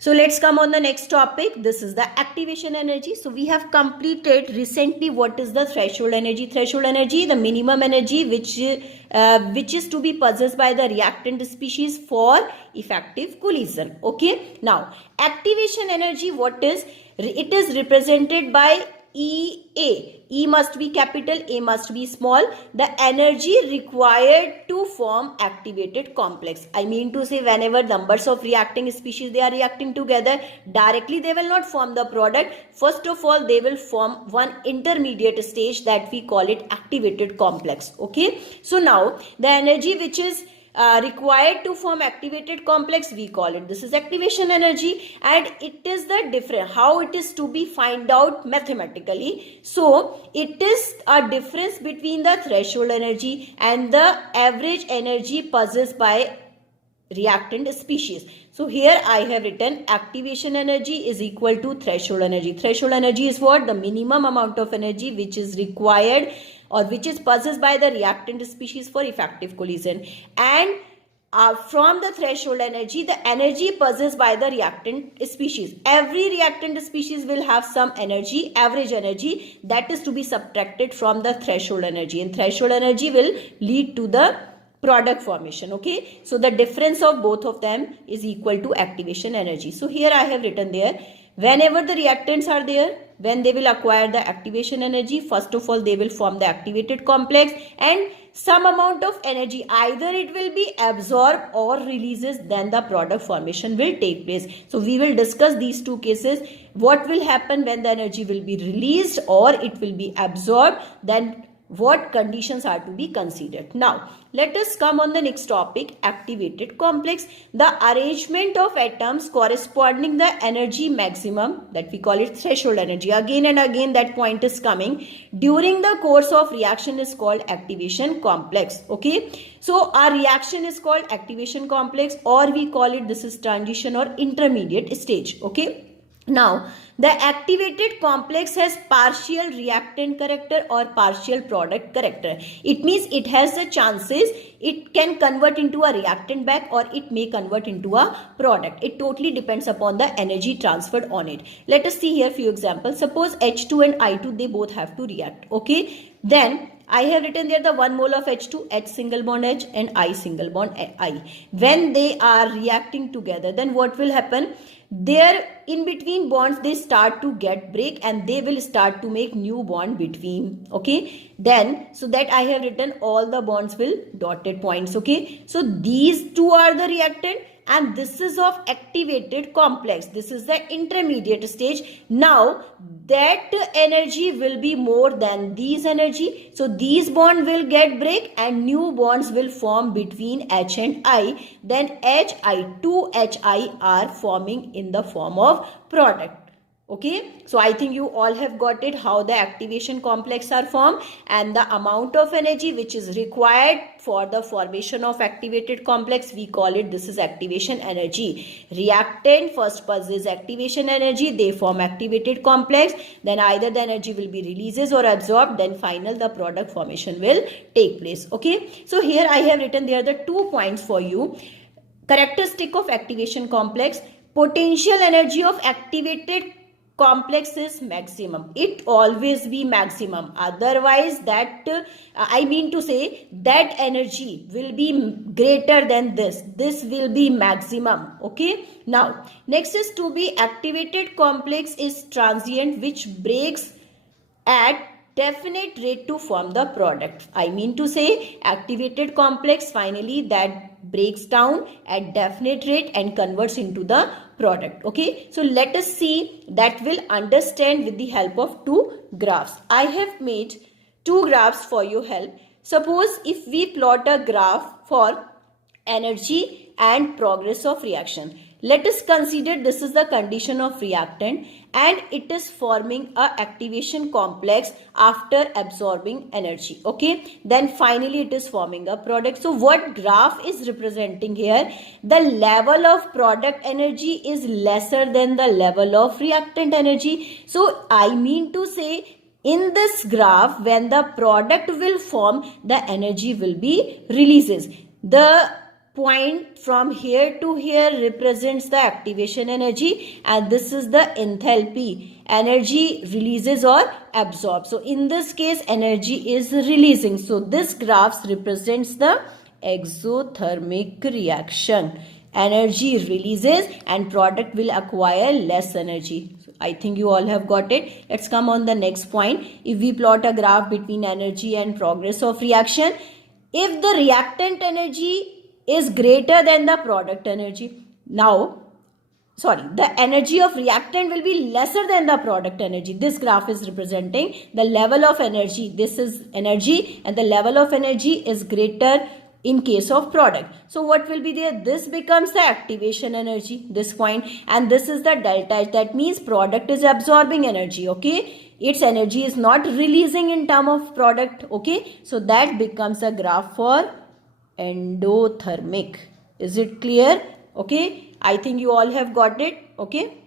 So let's come on the next topic. This is the activation energy. So we have completed recently what is the threshold energy. Threshold energy, the minimum energy which is to be possessed by the reactant species for effective collision. Okay. Now activation energy, what is? It is represented by EA. E must be capital, A must be small. The energy required to form activated complex. I mean to say, whenever numbers of reacting species, they are reacting together, directly they will not form the product. First of all, they will form one intermediate stage that we call it activated complex. Okay. So now the energy which is required to form activated complex, we call it, this is activation energy, and it is the difference how it is to be find out mathematically. So it is a difference between the threshold energy and the average energy possessed by reactant species. So here I have written activation energy is equal to threshold energy. Threshold energy is what? The minimum amount of energy which is required or which is possessed by the reactant species for effective collision. And from the threshold energy, the energy possessed by the reactant species. Every reactant species will have some energy, average energy, that is to be subtracted from the threshold energy. And threshold energy will lead to the product formation. Okay. So the difference of both of them is equal to activation energy. So here I have written there, whenever the reactants are there, when they will acquire the activation energy, first of all they will form the activated complex, and some amount of energy, either it will be absorbed or releases, then the product formation will take place. So we will discuss these two cases, what will happen when the energy will be released or it will be absorbed, then what conditions are to be considered. Now let us come on the next topic, activated complex. The arrangement of atoms corresponding the energy maximum, that we call it threshold energy, again and again that point is coming, during the course of reaction is called activation complex. Okay, so our reaction is called activation complex, or we call it, this is transition or intermediate stage. Okay. Now, the activated complex has partial reactant character or partial product character. It means it has the chances, it can convert into a reactant back or it may convert into a product. It totally depends upon the energy transferred on it. Let us see here few examples. Suppose H2 and I2, they both have to react. Okay. Then I have written there the 1 mole of H2, H single bond H and I single bond I. When they are reacting together, then what will happen? Their in between bonds, they start to get break and they will start to make new bond between. Okay. Then, so that I have written all the bonds will dotted points. Okay. So these two are the reactant and this is of activated complex. This is the intermediate stage. Now that energy will be more than these energy. So these bonds will get break and new bonds will form between H and I. Then HI2, HI are forming in the form of product. Okay, so I think you all have got it, how the activation complex are formed and the amount of energy which is required for the formation of activated complex, we call it, this is activation energy. Reactant first possesses activation energy, they form activated complex, then either the energy will be releases or absorbed, then final the product formation will take place. Okay, so here I have written there the 2 points for you. Characteristic of activation complex, potential energy of activated complex is maximum. It always be maximum, otherwise that I mean to say that energy will be greater than this will be maximum. Okay, now next is to be activated complex is transient, which breaks at definite rate to form the product. I mean to say activated complex finally that breaks down at definite rate and converts into the product. Okay, so let us see that will understand with the help of two graphs. I have made two graphs for your help. Suppose if we plot a graph for energy and progress of reaction. Let us consider this is the condition of reactant and it is forming a activation complex after absorbing energy. Okay, then finally it is forming a product. So what graph is representing here? The level of product energy is lesser than the level of reactant energy. So I mean to say, in this graph, when the product will form, the energy will be releases. The point from here to here represents the activation energy, and this is the enthalpy, energy releases or absorbs. So in this case energy is releasing, so this graphs represents the exothermic reaction. Energy releases and product will acquire less energy. So I think you all have got it. Let's come on the next point. If we plot a graph between energy and progress of reaction, if the reactant energy is greater than the product energy, the energy of reactant will be lesser than the product energy. This graph is representing the level of energy. This is energy and the level of energy is greater in case of product. So what will be there? This becomes the activation energy, this point, and this is the delta H. That means product is absorbing energy, okay? Its energy is not releasing in term of product, okay? So that becomes a graph for endothermic. Is it clear? Okay, I think you all have got it. Okay.